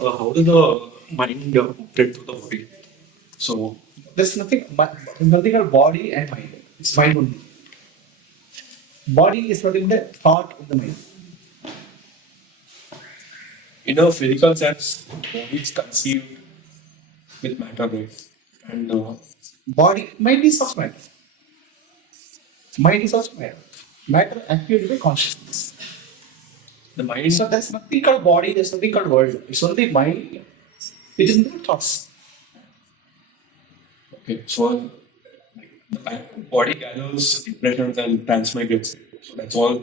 how does the mind operate through the body? So There's nothing called body and mind. It's mind only. Body is nothing but a thought of the mind. in a physical sense, body is conceived with matter, right? And Mind is also matter. Mind is also matter. Matter activated by consciousness. the mind. So there's nothing called body, there's nothing called world. It's only mind, which is not thoughts. Okay, so the body gathers impressions and transmits it. So that's all.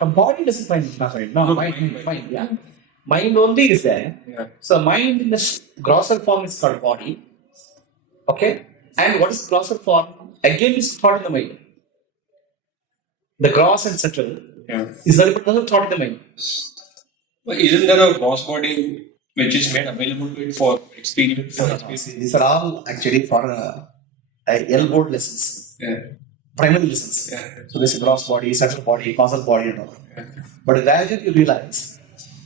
A body doesn't find nothing. No, No, mind, yeah. Mind only is there. Yeah. So mind in the grosser form is called body. Okay? And what is grosser form? Again is thought in the mind. The gross and subtle is another thought in the mind. But isn't there a gross body which is made available to it for experience? These are all actually for elbowed lessons. Yeah. Primary lessons. Yeah. So there's a gross body, subtle body, causal body and all. Yeah. But gradually you realize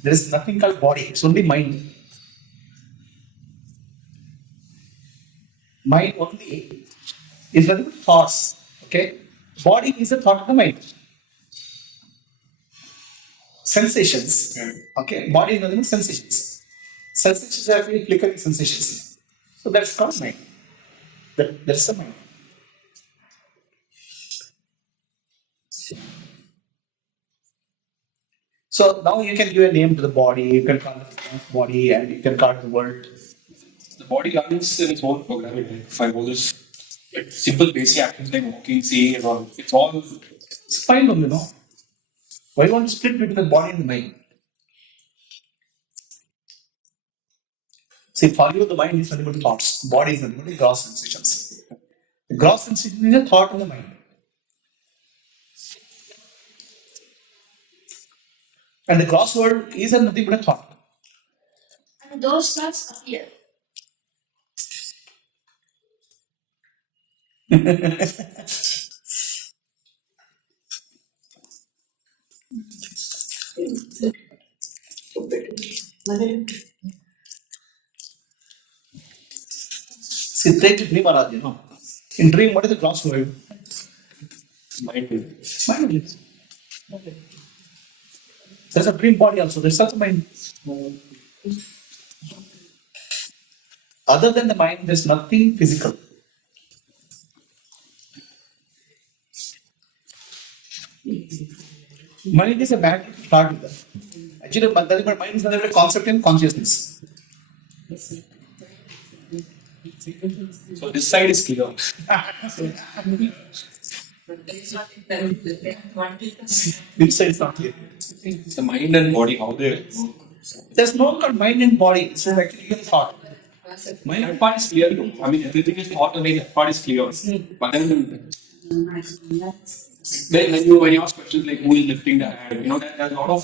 there is nothing called body, it's only mind. Mind only is nothing but thoughts. Okay? Body is a thought of the mind. Sensations. Okay? Body is nothing but sensations. Sensations are actually flickering sensations. So that's called mind. That's the mind. So now you can give a name to the body, you can call it the body, and you can call it the world. The body runs in its own programming. If I all this simple basic actions like walking, seeing, and all, it's all. It's fine only, no? Why you want to split between the body and the mind? See, for you, the mind is nothing but thoughts. Body is nothing but gross sensations. The gross sensation is a thought in the mind. And the gross world is nothing but a thought. And those thoughts appear. See, take a dream, Aradhya, no? In dream, what is the gross world? Mind. Mind. There's a dream body also, there's also mind. Other than the mind, there's nothing physical. Mind is a bad part of that. Actually, mind is another concept in consciousness. So this side is clear. Which side is not clear? The mind and body, how they work. There's no called mind and body, it's actually a thought. Mind and part is clear too. I mean, everything is thought and that part is clear. But then when you ask questions like who is lifting the hand, there's a lot of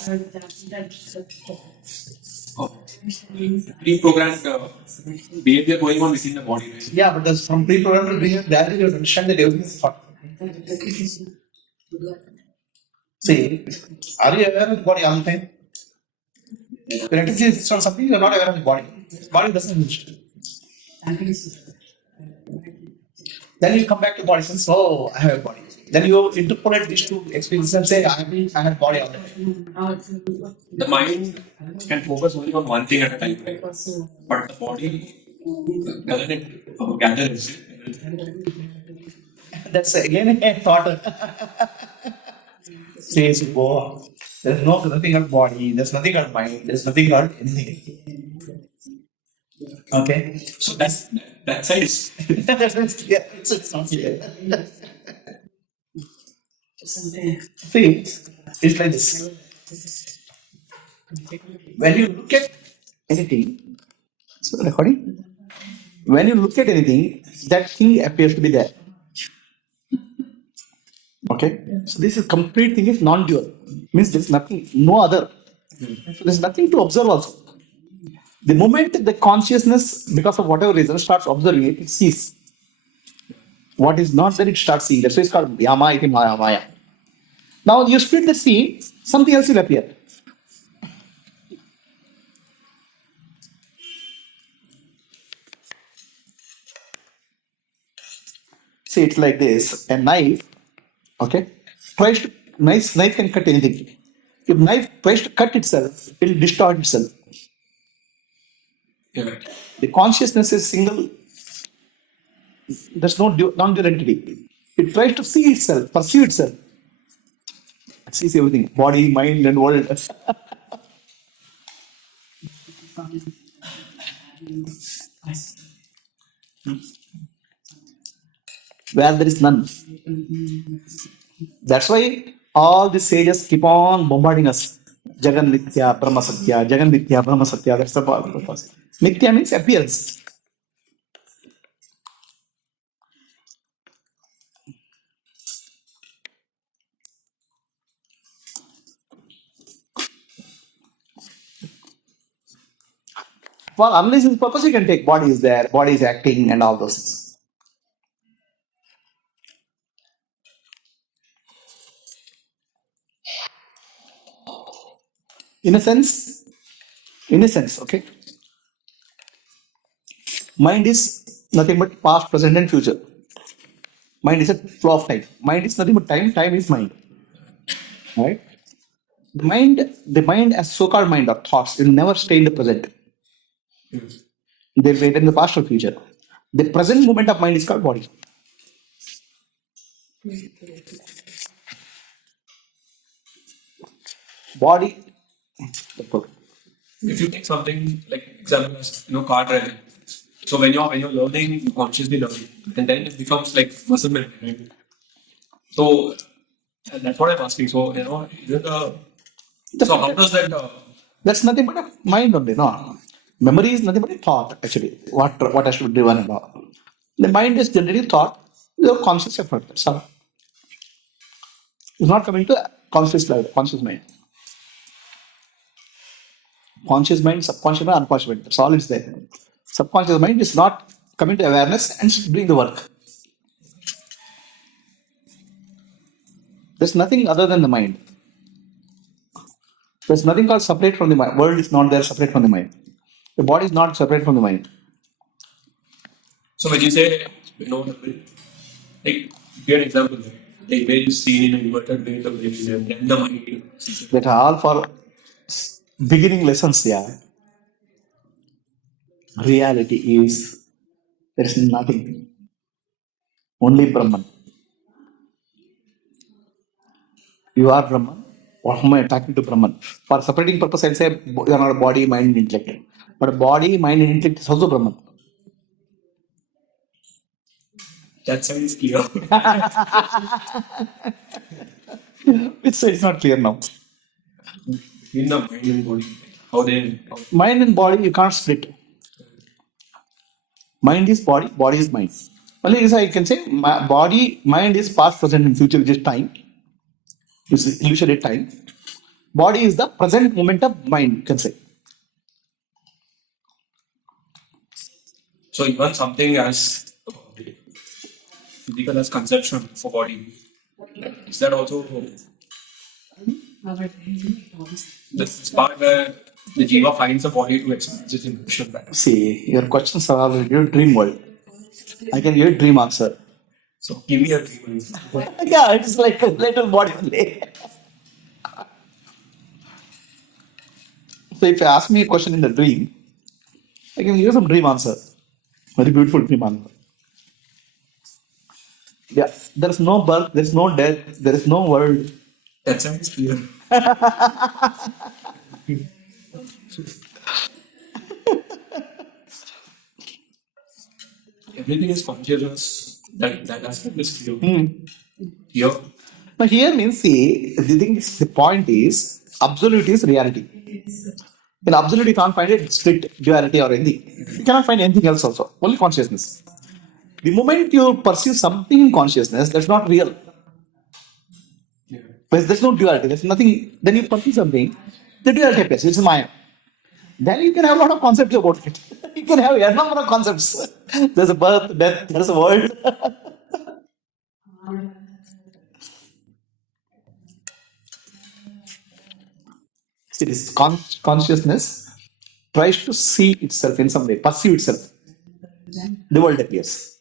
pre-programmed behavior going on within the body. Right? Yeah, but there's from pre-programmed behavior, there you understand that everything is thought. See, are you aware of the body all the time? When activity is on something, you're not aware of the body. Body doesn't exist. Then you come back to body sense, oh, I have a body. Then you interpolate these two experiences and say, I have body all the time. The mind can focus only on one thing at a time, right? But the body doesn't gather everything. That's again a thought. Says, oh, there's nothing called body, there's nothing called mind, there's nothing called anything. Okay? So that side is. That's clear. It's not clear. See, it's like this. When you look at anything, so recording. When you look at anything, that thing appears to be there. Okay? So this is complete thing is non-dual. Means there is nothing, no other. So there is nothing to observe also. The moment the consciousness, because of whatever reason, starts observing it, it sees. What is not there, it starts seeing. That's why it's called Yama iti Maya. Now you split the scene, something else will appear. See, it's like this. A knife, okay, tries to knife can cut anything. If knife tries to cut itself, it will distort itself. Yeah. The consciousness is single. There's no non-dual entity. It tries to see itself, perceive itself. It sees everything, body, mind, and world. Where there is none. That's why all the sages keep on bombarding us. Jagan Nitya, Brahma Satya, Jagan Nitya, Brahma Satya. That's the purpose. Nitya means appearance. For analysis purpose, you can take body is there, body is acting, and all those things. In a sense, okay. Mind is nothing but past, present, and future. Mind is a flow of time. Mind is nothing but time. Time is mind. Right? The mind as so-called mind or thoughts will never stay in the present. They wait in the past or future. The present moment of mind is called body. Body. If you take something like example as car driving, so when you're learning, you consciously learning, and then it becomes like muscle memory, right? So that's what I'm asking. So is it so how does that? That's nothing but a mind only. No, memory is nothing but a thought. Actually, what has to be driven about. The mind is generally thought. Your conscious effort. That's all. It's not coming to conscious level, conscious mind. Conscious mind, subconscious mind, unconscious mind. That's all it's there. Subconscious mind is not coming to awareness and doing the work. There's nothing other than the mind. There's nothing called separate from the mind. World is not there separate from the mind. The body is not separate from the mind. So when you say like give an example, the image is seen in an inverted way, the baby, and then the mind. That are all for beginning lessons, yeah. Reality is there is nothing. Only Brahman. You are Brahman. What am I talking to Brahman? For separating purpose, I'll say you are not a body, mind, and intellect. But body, mind, and intellect is also Brahman. That sounds clear. It's not clear now. In the mind and body, how they. Mind and body, you can't split. Mind is body, body is mind. Only is I can say mind is past, present, and future, which is time. It's illusory time. Body is the present moment of mind, you can say. So even something as physical as conception for body, is that also this part where the jiva finds a body to experience its emotion back? See, your questions are all your dream world. I can give you a dream answer. So give me a dream. Yeah, it's like a little body only. So if you ask me a question in the dream, I can give you some dream answer. Very beautiful dream answer. Yeah, there is no birth, there is no death, there is no world. That sounds clear. Everything is consciousness. That aspect is clear. Here, Now here means, see, the point is, absolute is reality. In absolute, you can't find it strict duality or anything. You cannot find anything else also, only consciousness. The moment you perceive something in consciousness, that's not real. Because there's no duality, there's nothing, then you perceive something, the duality appears, it's Maya. Then you can have a lot of concepts about it. You can have a number of concepts. There's a birth, death, there's a world. See, this consciousness tries to see itself in some way, perceive itself. The world appears.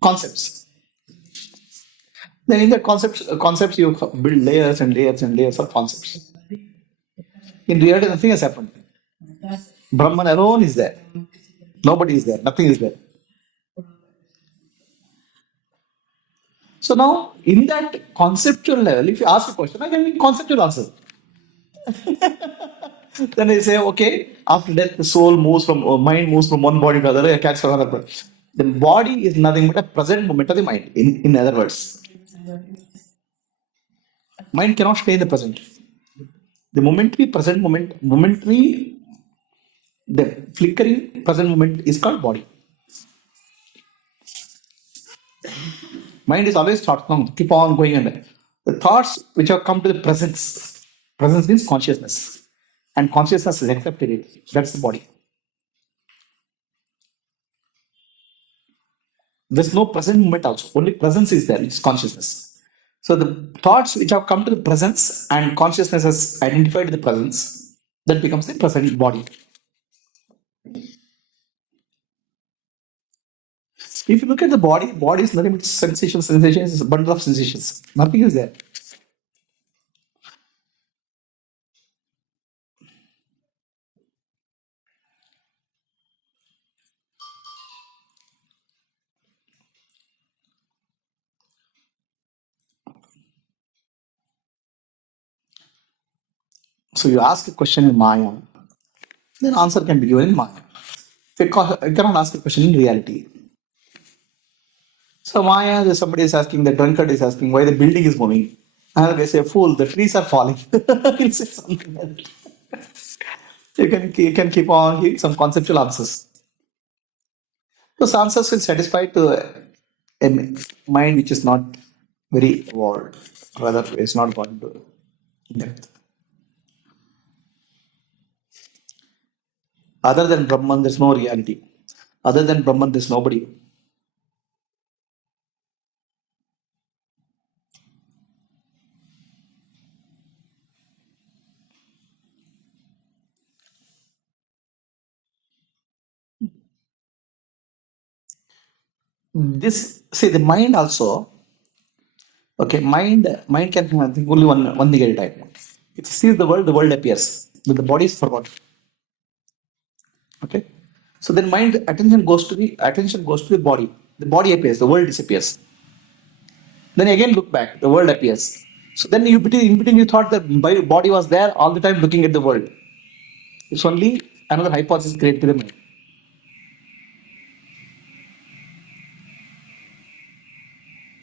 Concepts. Then in the concepts you build layers and layers and layers of concepts. In reality, nothing has happened. Brahman alone is there. Nobody is there. Nothing is there. So now, in that conceptual level, if you ask a question, I can give conceptual answer. Then they say, okay, after death, the soul moves from, or mind moves from one body to another, it catches another body. The body is nothing but a present moment of the mind, in other words. Mind cannot stay in the present. The the flickering present moment is called body. Mind is always thought, no, keep on going under. The thoughts which have come to the presence means consciousness. And consciousness is accepted it. That's the body. There's no present moment also. Only presence is there, which is consciousness. So the thoughts which have come to the presence and consciousness has identified the presence, that becomes the present body. If you look at the body is nothing but sensations is a bundle of sensations. Nothing is there. So you ask a question in Maya, then answer can be given in Maya. You cannot ask a question in reality. So Maya, somebody is asking, the drunkard is asking why the building is moving. And they say, fool, the trees are falling. He'll say something else. You can keep on giving some conceptual answers. Those answers will satisfy to a mind which is not very evolved, rather it's not gone to depth. Other than Brahman, there's no reality. Other than Brahman, there's nobody. The mind also, okay, mind can think only one thing at a time. It sees the world appears, but the body is forgotten. Okay, so then attention goes to the body. The body appears, the world disappears. Then again look back, the world appears. So then in between you thought that body was there all the time looking at the world. It's only another hypothesis created to the mind.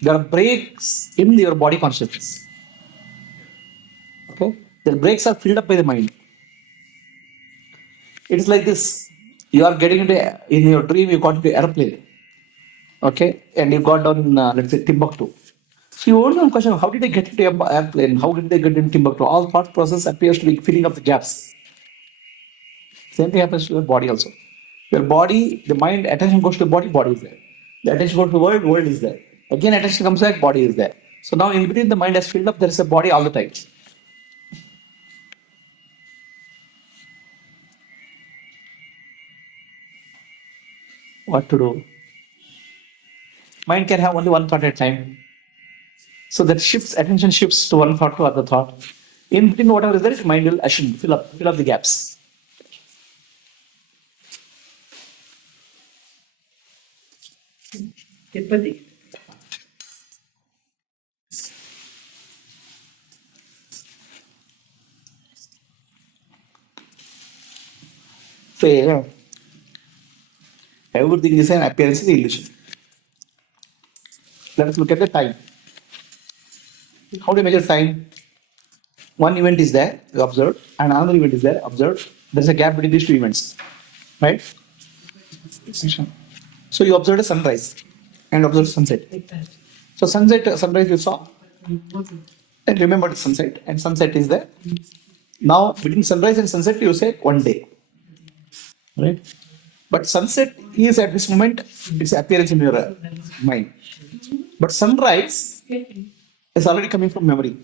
There are breaks in your body consciousness. Okay, the breaks are filled up by the mind. It's like this: you are getting in your dream, you got into airplane. Okay, and you got on let's say Timbuktu. So you only one question: how did I get into an airplane? How did they get into Timbuktu? All thought process appears to be filling up the gaps. Same thing happens to your body also. Your body, the mind, attention goes to the body is there. The attention goes to the world is there. Again, attention comes back, body is there. So now in between the mind has filled up, there is a body all the time. What to do? Mind can have only one thought at a time. So that attention shifts to one thought to other thought. In between whatever is there, mind will fill up the gaps. So everything is an appearance of illusion. Let us look at the time. How do you measure time? One event is there, you observe, and another event is there, observed. There's a gap between these two events. Right? So you observed a sunrise and observed sunset. So sunrise you saw, and remember the sunset, and sunset is there. Now between sunrise and sunset you say one day. Right? But sunset is at this moment, its appearance in your mind. But sunrise is already coming from memory.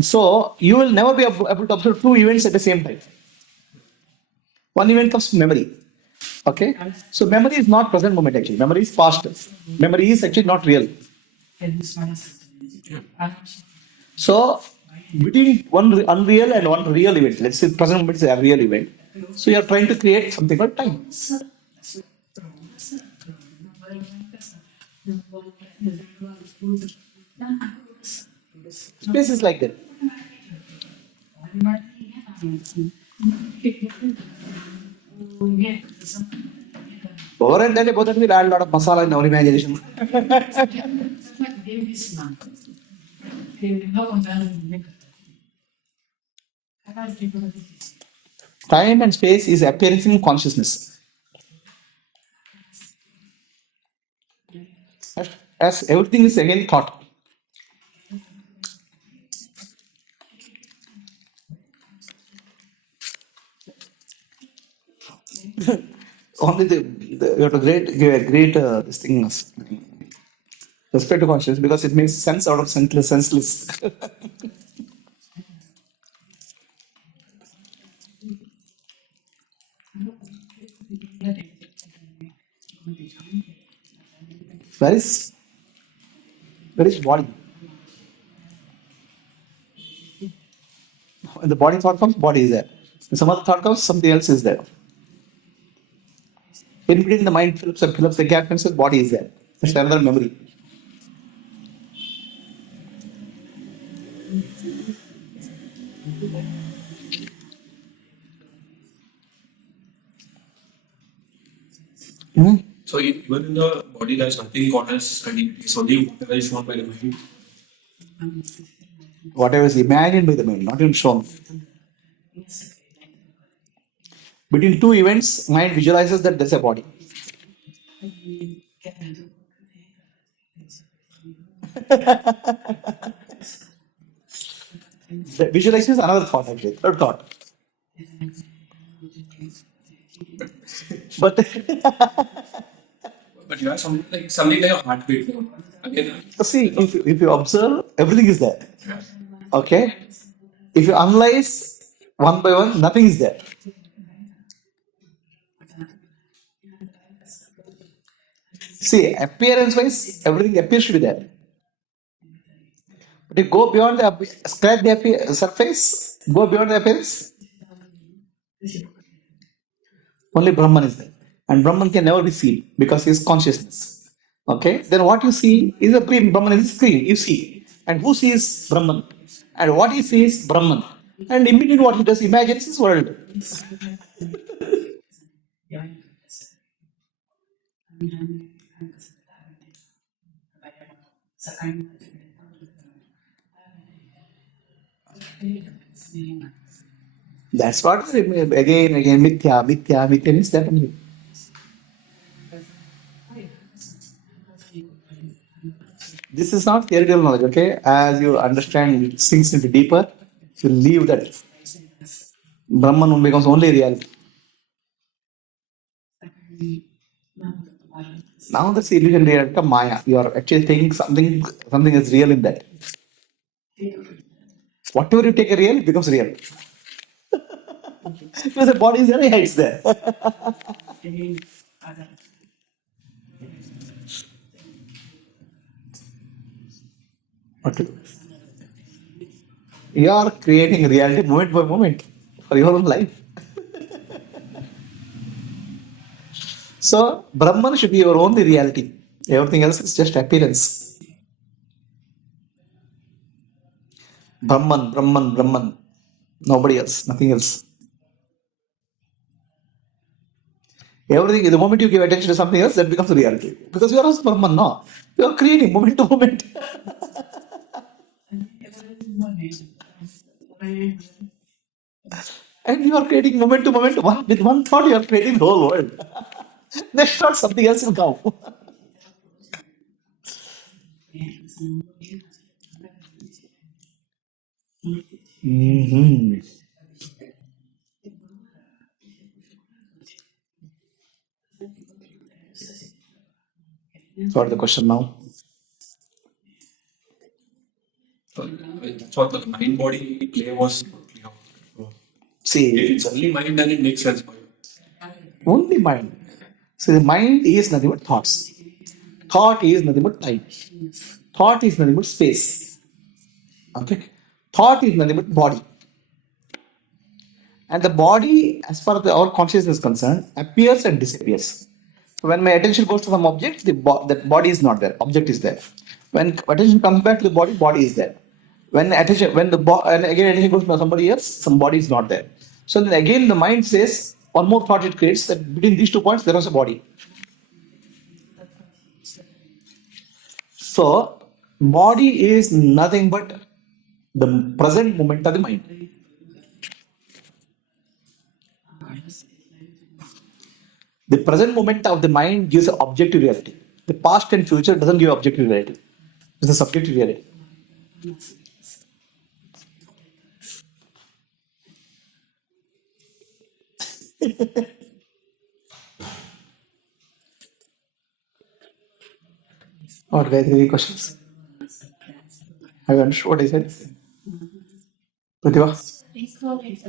So you will never be able to observe two events at the same time. One event comes from memory. Okay? So memory is not present moment actually. Memory is past. Memory is actually not real. So, between one unreal and one real event, let's say present moment is a real event. So, you are trying to create something called time. Space is like that. Over and then both of you add a lot of masala in our imagination. Time and space is appearance in consciousness. As everything is again thought. Only you have to give a great this thing, respect to consciousness, because it makes sense out of senseless. Where is body? When the body thought comes, body is there. When some other thought comes, something else is there. In between the mind fills the gap and says body is there. That's another memory. So even in the body, there's nothing called as continuity. It's only whatever is shown by the mind. Whatever is imagined by the mind, not even shown. Between two events, mind visualizes that there's a body. The visualization is another thought, actually, third thought. But But you have something like a heartbeat. Again, see, if you observe, everything is there. Okay? If you analyze one by one, nothing is there. See, appearance-wise, everything appears to be there. But you go beyond scratch the surface, go beyond the appearance, only Brahman is there. And Brahman can never be seen because he is consciousness. Okay? Then what you see is Brahman is a screen, you see. And who sees Brahman? And what he sees, Brahman. And in between what he does, imagines his world. That's what again mithya means that only. This is not theoretical knowledge, okay? As you understand, it sinks into deeper, you leave that. Brahman becomes only reality. Now that's the illusion reality of Maya. You are actually taking something is real in that. Whatever you take a real, it becomes real. Because the body is there, it's there. Okay. You are creating reality moment by moment for your own life. So, Brahman should be your only reality. Everything else is just appearance. Brahman. Nobody else, nothing else. Everything, the moment you give attention to something else, that becomes reality. Because you are also Brahman, no? You are creating moment to moment. And you are creating moment to moment. With one thought, you are creating the whole world. Next thought, something else will come. Mm-hmm. Got the question now? so that's what the mind body play was. See, If it's only mind, then it makes sense for you. only mind. So the mind is nothing but thoughts. Thought is nothing but time. Thought is nothing but space. Okay. Thought is nothing but body. And the body, as far as our consciousness is concerned, appears and disappears. So when my attention goes to some object, that body is not there. Object is there. When attention comes back to the body, body is there. When again attention goes to somebody else, some body is not there. So then again the mind says, one more thought it creates, that between these 2 points there was a body. So body is nothing but the present moment of the mind. The present moment of the mind gives an objective reality. The past and future doesn't give objective reality. It's a subjective reality. What were the questions? Have you understood what I said? Pratibha? Recall it.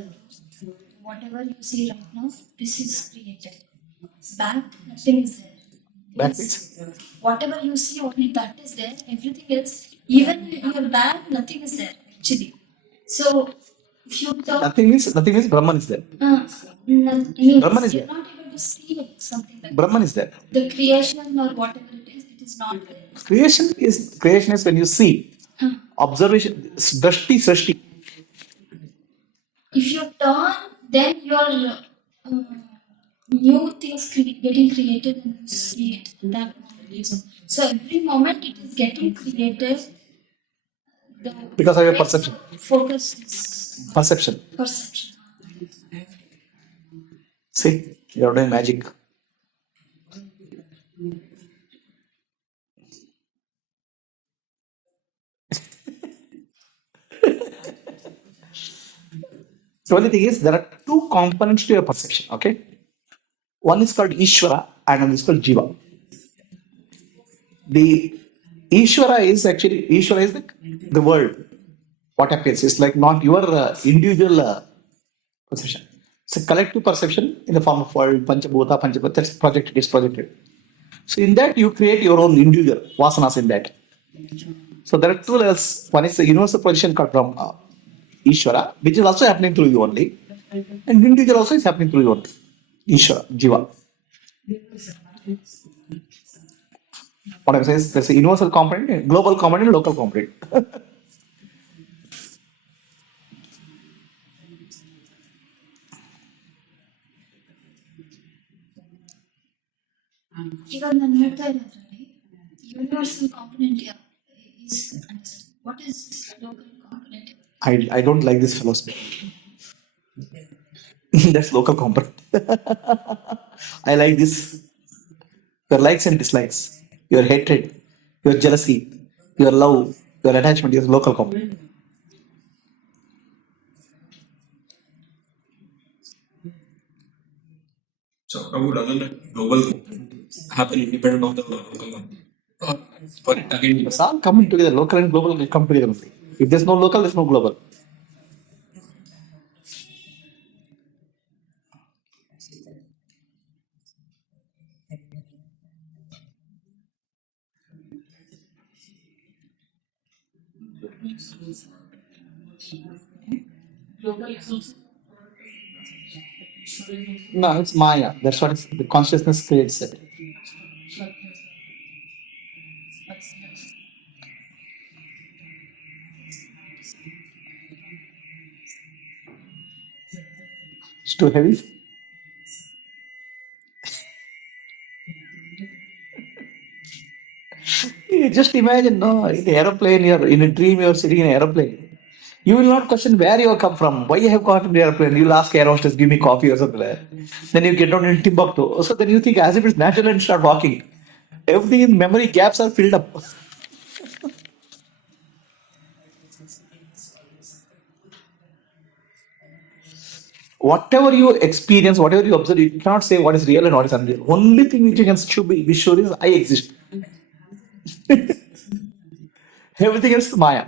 Whatever you see right now, this is created. Back, nothing is there. Back means? Whatever you see, only that is there. Everything else, even your back, nothing is there actually. So, if you talk, Nothing means Brahman is there. means Brahman is you're there. not able to see something like Brahman is there. the creation or whatever it is not there. Creation is when you see. Observation, drashti, srishti. If you turn, then your new things getting created and you see it. That moment. So every moment it is getting created. The Because of your perception. Focus is Perception. perception. See, you are doing magic. The only thing is, there are 2 components to your perception. Okay, one is called Ishvara and one is called Jiva. The Ishvara is the world. What appears is like not your individual perception. It's a collective perception in the form of world, Panchabhuta, that's projected, is projected. So in that you create your own individual vasanas in that. So there are 2 levels. One is the universal position called Brahma, Ishvara, which is also happening through you only. And individual also is happening through you only. Ishvara, Jiva. What I'm saying is there's a universal component, global component, and local component. Even the ನೋಡ್ತಾ universal component here is understood. What is this local component? I don't like this philosophy. That's local component. I like this. Your likes and dislikes, your hatred, your jealousy, your love, your attachment is local component. So, Prabhu, doesn't a global happen independent of the local one? Or it again, It's all coming together. Local and global will come together only. If there's no local, there's no global. No, it's Maya. That's what the consciousness creates it. It's too heavy. You just imagine, no, in the aeroplane, you're in a dream, you're sitting in an aeroplane. You will not question where you have come from, why you have got in the airplane. You'll ask air hostess, give me coffee or something like that. Then you get down in Timbuktu. So then you think as if it's natural and start walking. Everything in memory gaps are filled up. Whatever you experience, whatever you observe, you cannot say what is real and what is unreal. Only thing which you can be sure is I exist. Everything else is Maya.